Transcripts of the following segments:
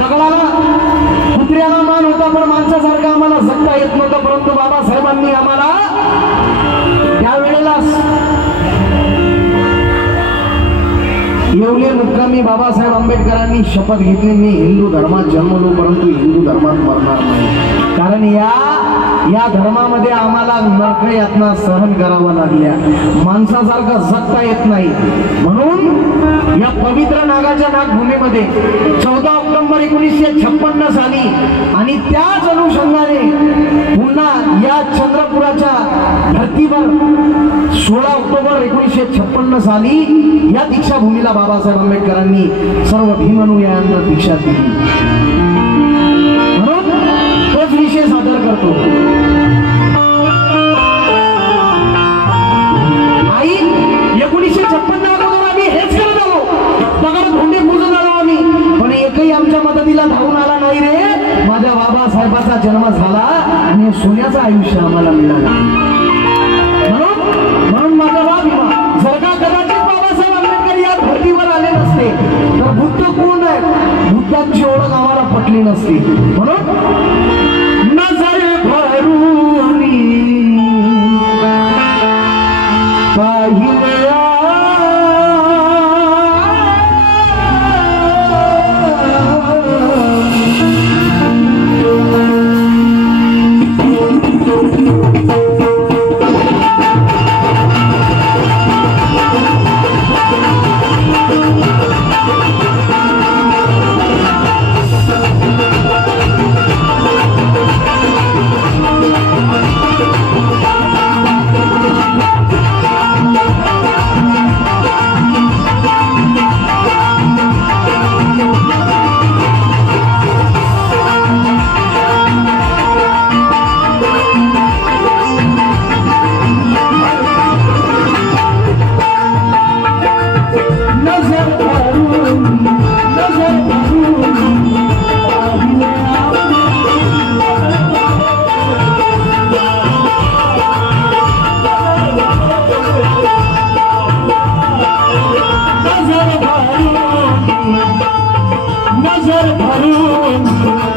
दगडाला कुत्र्याला मान होता पण माणसासारखा आम्हाला जगता येत नव्हतं, परंतु बाबासाहेबांनी आम्हाला त्यावेळेला येवले मुक्कामी बाबासाहेब आंबेडकरांनी शपथ घेतली, मी हिंदू धर्मात जन्मलो परंतु हिंदू धर्मात मरणार नाही, कारण या धर्मामध्ये आम्हाला नरक यातना सहन करावा लागल्या, माणसासारखा जगता येत नाही। म्हणून या पवित्र नागाच्या नागभूमीमध्ये 14 ऑक्टोबर 1956 साली आणि त्याच अनुषंगाने पुन्हा या चंद्रपुराच्या धर्तीवर 16 ऑक्टोबर 1956 साली या दीक्षाभूमीला बाबासाहेब आंबेडकरांनी सर्व भीमानुयायांना दीक्षा दिली, म्हणून तोच विषय सादर करतो। आई 1956 अगोदर आम्ही हेच करत आलो, दगड धोंडे पूजत आलो आम्ही, पण एकही आमच्या मदतीला धावून आला नाही रे। माझ्या बाबासाहेबाचा जन्म झाला आणि सोन्याचं आयुष्य आम्हाला मिळालं, म्हणून माझा बाप भीमा। जर का कदाचित बाबासाहेब आंबेडकर या धर्तीवर आले नसते तर बुद्ध कोण आहे, बुद्धांची ओळख आम्हाला पटली नसती। म्हणून नजर भरून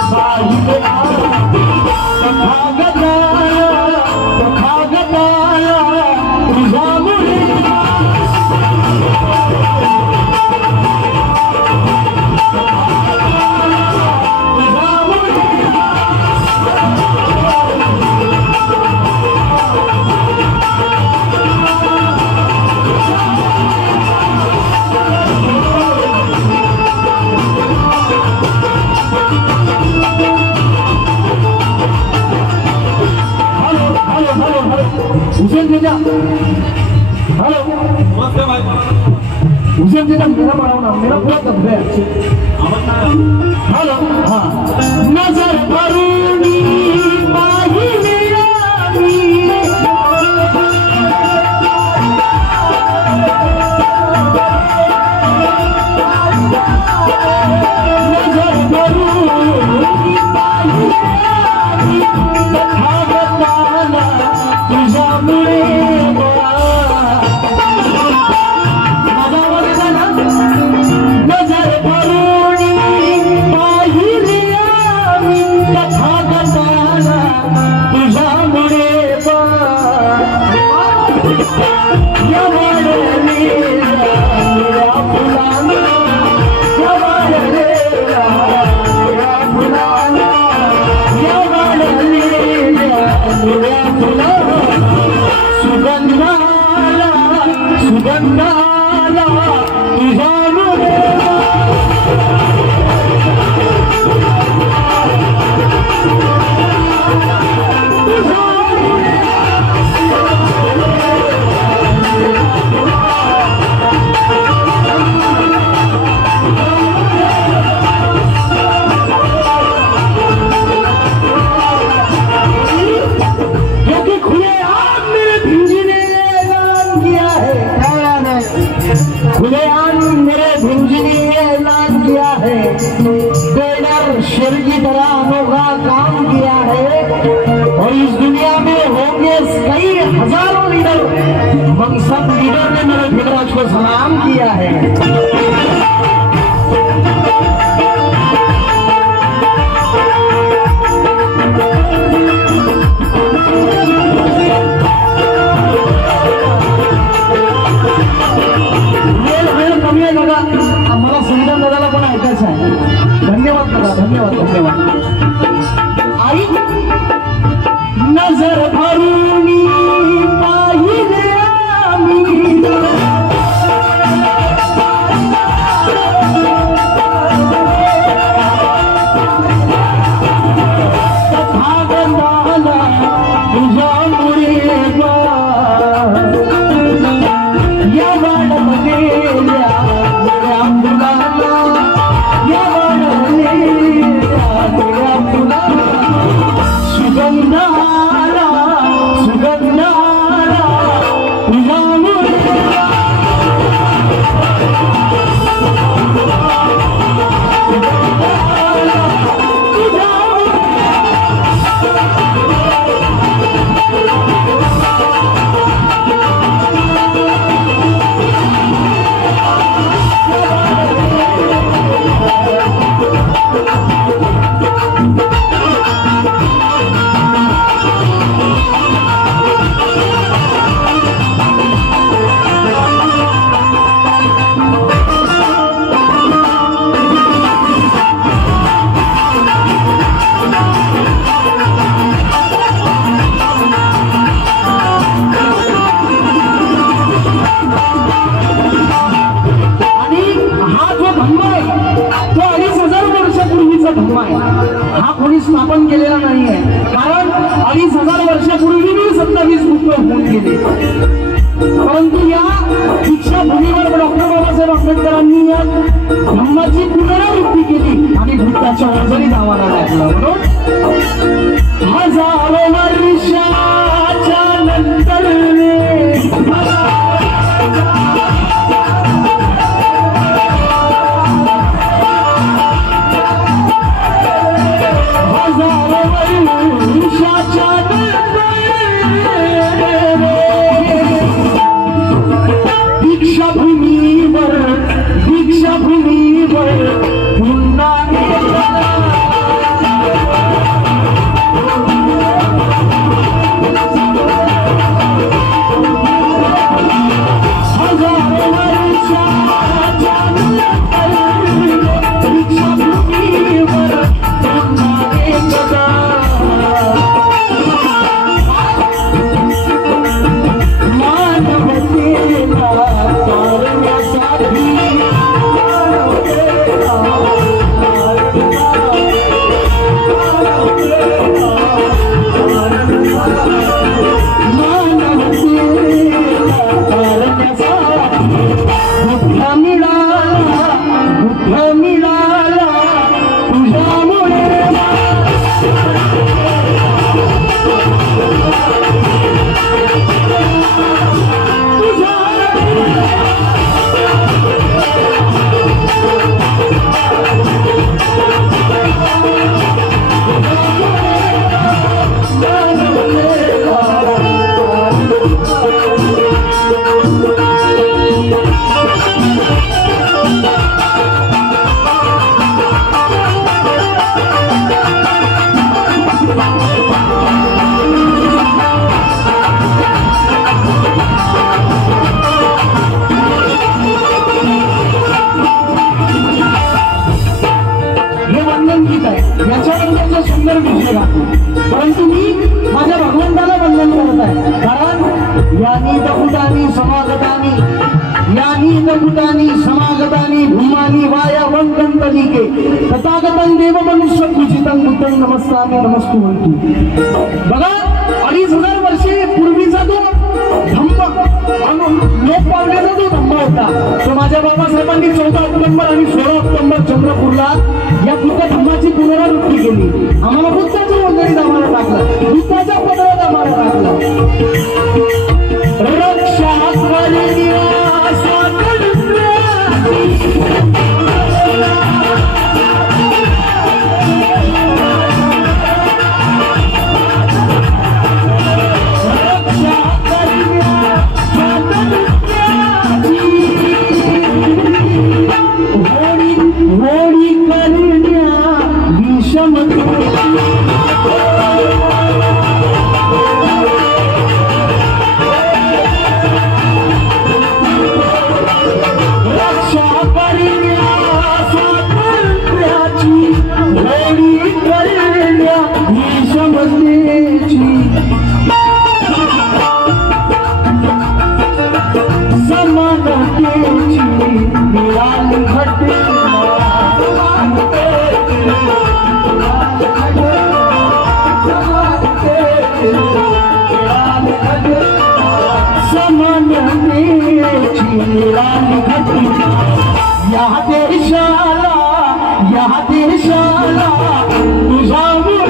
पाहिले मेरा बढ़ाओ मेरा पूरा कब्जा है। हेलो हाँ नजर भरूनी पाहिले नजर भरूनी पाहिले भागताना तुझ्यामुळे शेर की तरह अनोखा काम किया है और इस दुनिया में होंगे कई हजारों लीडर, मगर सब लीडर ने मेरे फिक्राज को सलाम किया है। का? मला संविधान दादाला पण ऐकायचं आहे. धन्यवाद दादा, धन्यवाद धन्यवाद. आई नजर भरून पाहिले आम्ही हा कोणी स्थापन केलेला नाहीये. कारण 2500 वर्षापूर्वी 27 बुद्ध होऊन गेले. परंतु या दीक्षाभूमीवर डॉक्टर बाबासाहेब आंबेडकरांनी या धम्माची पुनरावृत्ती केली आणि बुद्धाच्या वजनी नावाला लागलं. म्हणून हजारो वर्षाच्या नंतर दीक्षाभूमीवर पुन्हा सुंदर विषय गातो. परंतु मी माझ्या भगवंताला वंदन करत आहे. कारण यानी दपुटानी समागतानी यानी दपुटानी समागतानी भूमानी वाया वंकंतनिके तथागतं देव मनुष्य पूजितं बुद्धं नमस्कामी नमस्तुवंतु. बघा 2500 वर्षे पूर्वीचा तो धम्म लोक पावलेला जो धम्म होता तो माझ्या बाबासाहेबांनी 14 ऑक्टोबर आणि 16 ऑक्टोबर चंद्रपूरला या बुद्ध धम्माची पुनरावृत्ती केली. आम्हाला बुद्धाच्या वंदनीत आम्हाला टाकलं, बुद्धाच्या पदरात आम्हाला टाकलं. रक्षा वेळा निघत या देशाला तुझ्यामुळे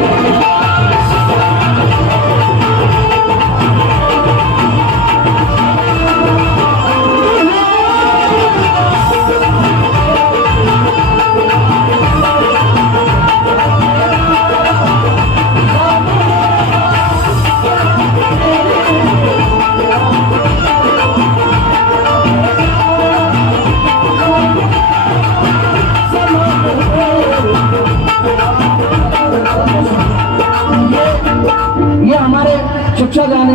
अच्छा गाने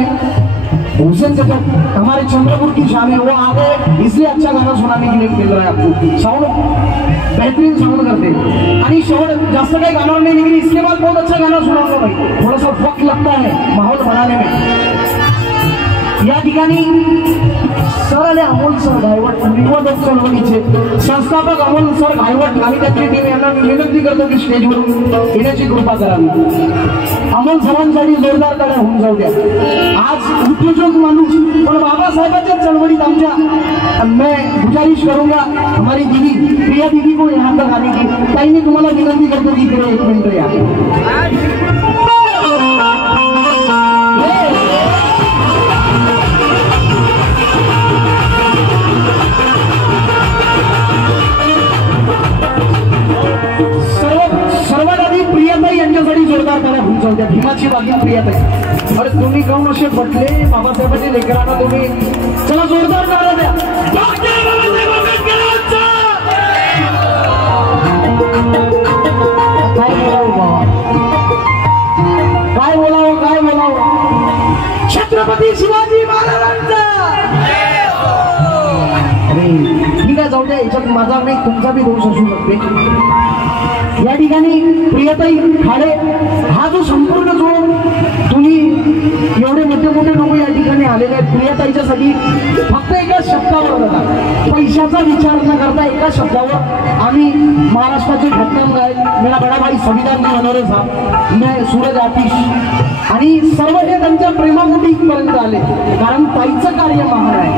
हुसैन चचा हमारे चंद्रपुर की शान है, वो आ गए इसलिए अच्छा गाना सुनाने के लिए मिल रहा है आपको। साउंड बेहतरीन साउंड करते हैं आणि शेवट जास्त काही गाना नहीं, लेकिन इसके बाद बहुत अच्छा गाना सुनाऊंगा भाई, थोड़ा सा वक्त लगता है माहौल बनाने में। या ठिकाणी सर आले अमोल सर घायवट, निवडक चळवळीचे संस्थापक अमोल सर घायवट आणि त्यांची टीम यांना विनंती करतो की स्टेजवरून येण्याची कृपा करावी। अमोल सरांसाठी जोरदार टाळ्या होऊन जाऊ द्या। आज उद्योजक माणूस पण बाबासाहेबांच्या चळवळीत आमच्या मैं गुजारिश करूंगा हमारी दीदी प्रिया दीदी को यहाँ तक आने की। ताई मी तुम्हाला विनंती करतो की इकडे एक मिनिट या। जोरदार त्याला हुंचवत्या भीमाची बागीन प्रियाताई। अरे तुम्ही काऊन असे बटले बाबासाहेबांच्या लेकरांना तुम्ही, चला जोरदार टाळ्या द्या। काय बोलावं छत्रपती शिवाजी महाराजांचा। अरे ठीक आहे जाऊ द्या, याच्यात माझा नाही तुमचा बी दोष असू शकते। या ठिकाणी प्रियताई खाडे हा जो संपूर्ण जो तुम्ही एवढे मोठे लोक या ठिकाणी आलेले आहेत प्रियताईच्यासाठी फक्त एका शब्दावर बघा, पैशाचा विचार न करता एका शब्दावर आम्ही महाराष्ट्राचे घटना गायक मेरा बड़ा भाई संविधान जी मनोरे साहब, मैं सूरज आतिश आणि सर्व हे त्यांच्या प्रेमामुठीपर्यंत आले, कारण ताईचं कार्य महान आहे।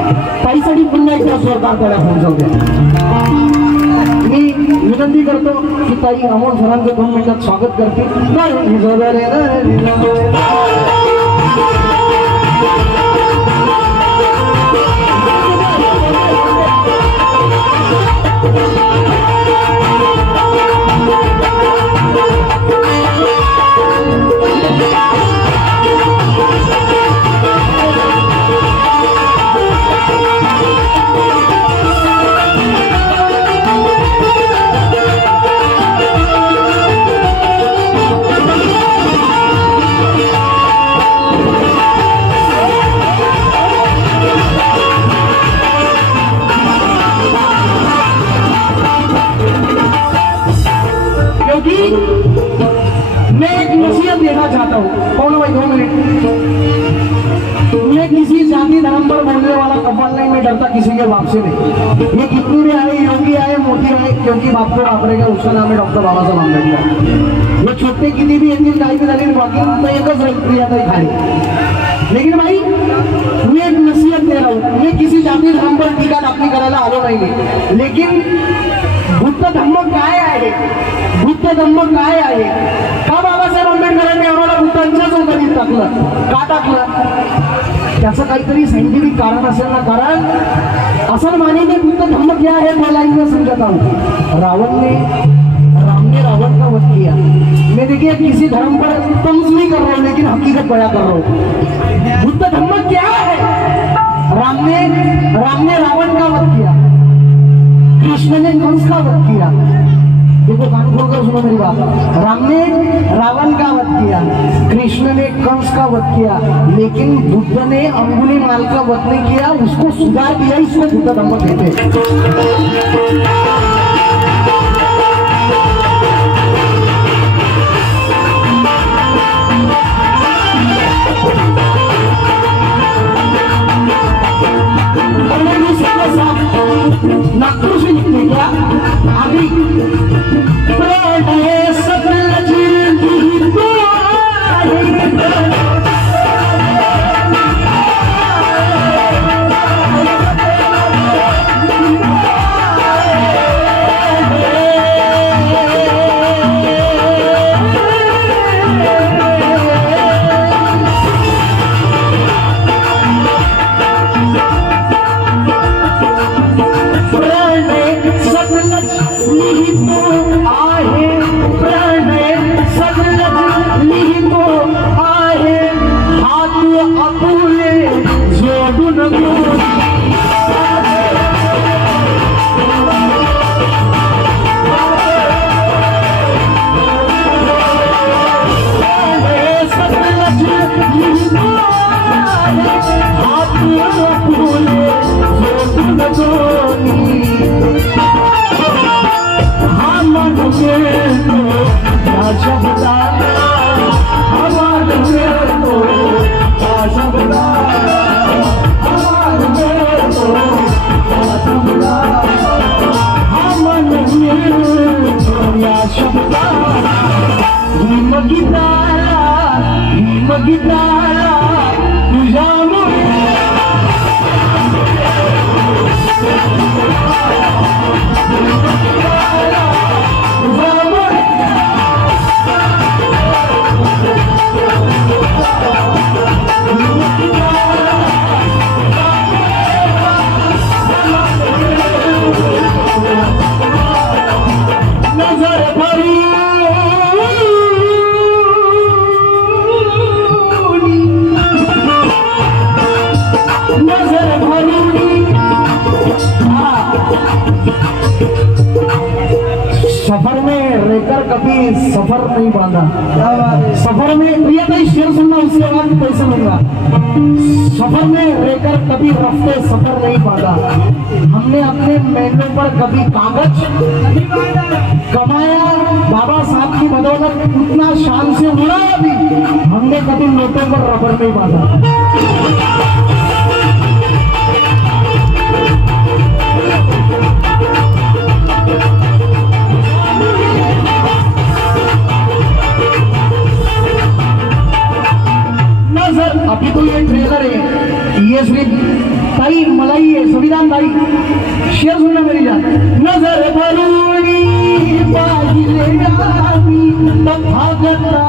ताईसाठी पुन्हा एकदा जोरदार टाळ्या होऊन जाऊ द्या। मी विनंती करतो की ताई अमोल सरांचं 2 मिनिटात स्वागत करते। मैं एक नसीहत देना चाहता हूँ, कौन भाई 2 मिनट। मैं किसी जाति धर्म पर बोलने वाला कपाल नहीं, मैं डरता किसी के बाप से नहीं। ये कितनी भी आए, योगी आए, मोदी आए, क्योंकि बाप को वापरेगा उसका नाम है डॉक्टर बाबासाहेब आंबेडकर। ये छोटे किती भी येतील काही भी झाली बाकी तो एकच प्रियताई खाली। लेकिन भाई मैं एक नसीहत दे रहा हूँ, मैं किसी जाति धर्म पर टीका टिप्पणी करायला आलो नाही, लेकिन बुद्ध धर्म काय आहे, बुद्ध धर्म काय आहे, का बाबासाहेब आंबेडकरांनी आम्हाला बुद्धांच्याच उगडीत टाकलं, का टाकलं, त्याचं काहीतरी सायंटिफिक कारण असेल ना। कारण असं माने की बुद्ध धर्म क्या है मैं लाइन में समझाता हूँ। राम ने रावण का वध किया। मैं देखिए किसी धर्म पर तंज नहीं कर रहा हूँ, लेकिन हकीकत बयां कर रहा हूँ। बुद्ध धर्म क्या है, राम ने रावण का वध किया, कृष्ण ने कंस का वध किया। देखो कान खोलकर सुनो मेरी बात, राम ने रावण का वध किया, कृष्ण ने कंस का वध किया, लेकिन बुद्ध ने अंगुलीमाल का वध नहीं किया, उसको सुधार दिया। इसको बुद्ध धर्म कहते हैं। नागपुर से निकले क्या अभी गीता तुझ्यामुळे सफर में रहकर कभी सफर नहीं बांधा। सफर में प्रियता शेर सुनना, उसके बाद पैसे लूंगा। सफर में रहकर कभी रफ्ते सफर नहीं बांधा। हमने अपने मेहनत पर कभी कागज कमाया, बाबा साहब की बदौलत उतना शान से उड़ाया भी। हमने कभी नोटों पर रबर नहीं बांधा। अभी तो ये ट्रेलर है, ये सिर्फ ताई मलाई है, संविधान ताई शेर सुनना मेरी जान। नजर भरूनी पाहिले जामी तथागता